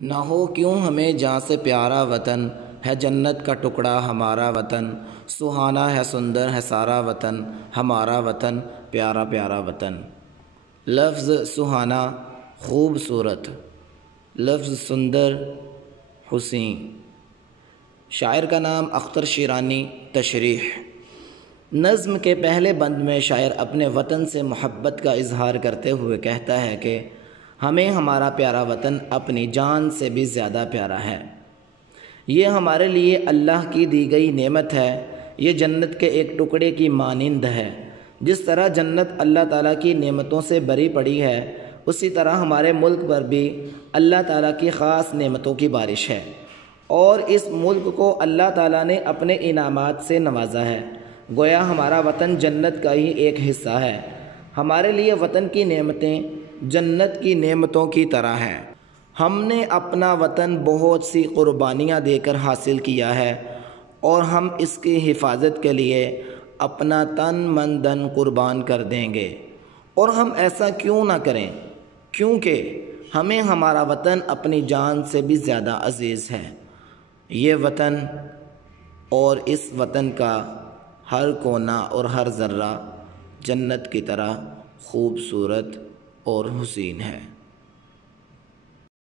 نہ ہو کیوں ہمیں جہاں سے پیارا وطن ہے، جنت کا ٹکڑا ہمارا وطن، سہانا ہے سندر ہے سارا وطن، ہمارا وطن پیارا پیارا وطن۔ لفظ سہانا خوبصورت، لفظ سندر حسین۔ شاعر کا نام اختر شیرانی۔ تشریح: نظم کے پہلے بند میں شاعر اپنے وطن سے محبت کا اظہار کرتے ہوئے کہتا ہے کہ ہمیں ہمارا پیارا وطن اپنی جان سے بھی زیادہ پیارا ہے۔ یہ ہمارے لیے اللہ کی دی گئی نعمت ہے، یہ جنت کے ایک ٹکڑے کی مانند ہے۔ جس طرح جنت اللہ تعالیٰ کی نعمتوں سے بھری پڑی ہے، اسی طرح ہمارے ملک پر بھی اللہ تعالیٰ کی خاص نعمتوں کی بارش ہے، اور اس ملک کو اللہ تعالیٰ نے اپنے انعامات سے نوازا ہے۔ گویا ہمارا وطن جنت کا ہی ایک حصہ ہے۔ ہمارے لیے وطن کی نعمتیں جنت کی نعمتوں کی طرح ہیں۔ ہم نے اپنا وطن بہت سی قربانیاں دے کر حاصل کیا ہے، اور ہم اس کی حفاظت کے لیے اپنا تن من دھن قربان کر دیں گے۔ اور ہم ایسا کیوں نہ کریں، کیونکہ ہمیں ہمارا وطن اپنی جان سے بھی زیادہ عزیز ہے۔ یہ وطن اور اس وطن کا ہر کونا اور ہر ذرہ جنت کی طرح خوبصورت اور حسین ہے۔